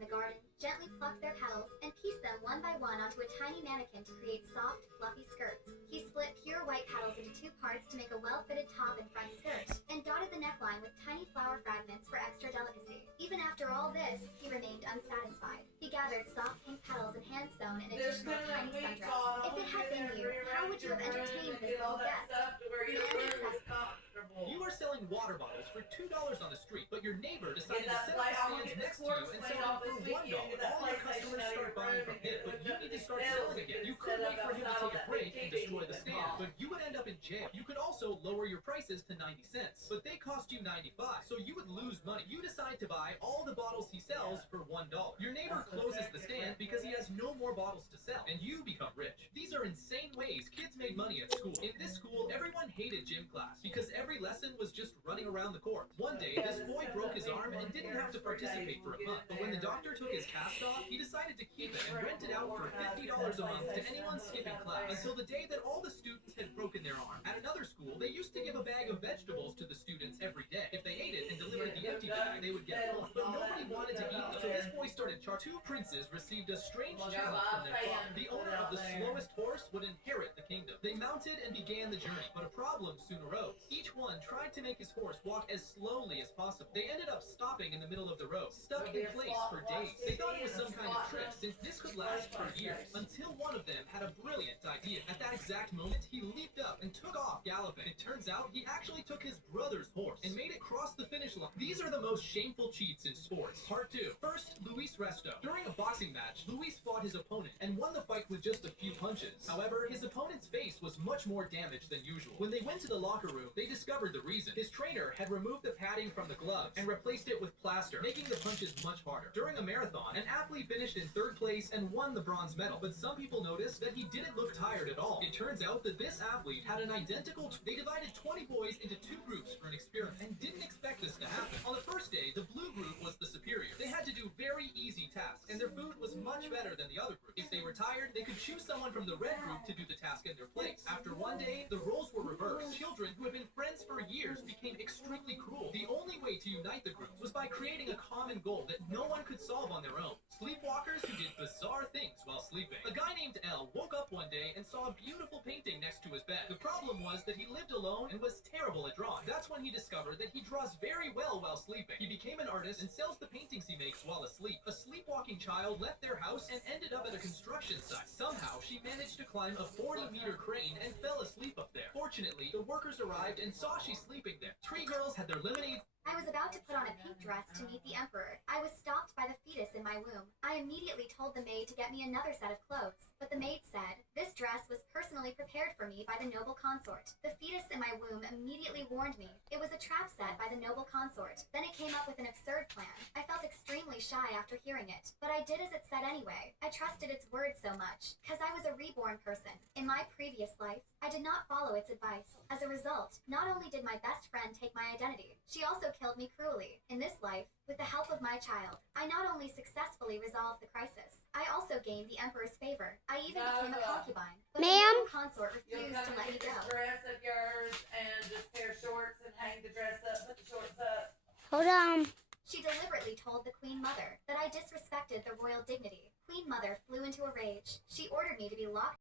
in the garden, gently plucked their petals and pieced them one by one onto a tiny mannequin to create soft, fluffy skirts. He split pure white petals into two parts to make a well-fitted top and front skirt, and dotted the neckline with tiny flower fragments for extra delicacy. Even after all this, he remained unsatisfied. He gathered soft pink petals and hand-sewn an additional tiny sundress. If it had been you, how would you have entertained this little guest? Man disgusted. You are selling water bottles for $2 on the street, but your neighbor decided to set up the stands next to you and sell them for $1. All your customers start buying from him, but you need to start selling again. You could wait for him to take a break and destroy the stand, but you would end up in jail. You could also lower your prices to 90 cents, but they cost you 95, so you would lose money. You decide to buy all the bottles he sells for $1. Your neighbor closes the stand because he has no more bottles to sell, and you become rich. These are insane ways kids made money at school. In this school, everyone hated gym class because every lesson was just running around the court. One day, this boy broke his arm and didn't have to participate for a month, but when the doctor took his cast off, he decided to keep it and rent it out for $50 a month to anyone skipping class, until the day that all the students had broken their arm. At another school, they used to give a bag of vegetables to the students every day. If they ate it and delivered the empty bag, they would get a point, but nobody wanted to eat them, so this boy started charging. Two princes received a strange challenge from their father. The owner of the slowest horse would inherit the kingdom. They mounted and began the journey, but a problem soon arose. Each one tried to make his horse walk as slowly as possible. They ended up stopping in the middle of the road, stuck in place for days. They thought it was some kind of trick, since this could last for years, until one of them had a brilliant idea. At that exact moment, he leaped up and took off galloping. It turns out he actually took his brother's horse and made it cross the finish line. These are the most shameful cheats in sports. Part 2. First, Luis Resto. During a boxing match, Luis fought his opponent and won the fight with just a few punches. However, his opponent's face was much more damaged than usual. When they went to the locker room, they discovered the reason. His trainer had removed the padding from the gloves and replaced it with plaster, making the punches much harder. During a marathon, an athlete finished in 3rd place and won the bronze medal, but some people noticed that he didn't look tired at all. It turns out that this athlete had an identical... They divided 20 boys into 2 groups for an experiment and didn't expect this to happen. On the first day, the blue group was the superior. They had to do very easy tasks, and their food was much better than the other group. If they were tired, they could choose someone from the red group to do the task in their place. After one day, the roles were reversed. Children who had been friends for years became extremely cruel. The only way to unite the groups was by creating a common goal that no one could solve on their own. Sleepwalkers who did bizarre things while sleeping. A guy named L woke up one day and saw a beautiful painting next to his bed. The problem was that he lived alone and was terrible at drawing. That's when he discovered that he draws very well while sleeping. He became an artist and sells the paintings he makes while asleep. A sleepwalking child left their house and ended up at a construction site. Somehow, she managed to climb a 40-meter crane and fell asleep up there. Fortunately, the workers arrived and saw she sleeping there. 3 girls had their lemonade. I was about to put on a pink dress to meet the emperor. I was stopped by the fetus in my womb. I immediately told the maid to get me another set of clothes, but the maid said, "This dress was personally prepared for me by the noble consort." The fetus in my womb immediately warned me. It was a trap set by the noble consort. Then it came up with an absurd plan. I felt extremely shy after hearing it, but I did as it said anyway. I trusted its words so much, because I was a reborn person. In my previous life, I did not follow its advice. As a result, not only did my best friend take my identity, she also killed me cruelly. In this life, with the help of my child, I not only successfully resolved the crisis, I also gained the emperor's favor. I even became a concubine, but the Ma'am? noble consort refused to let me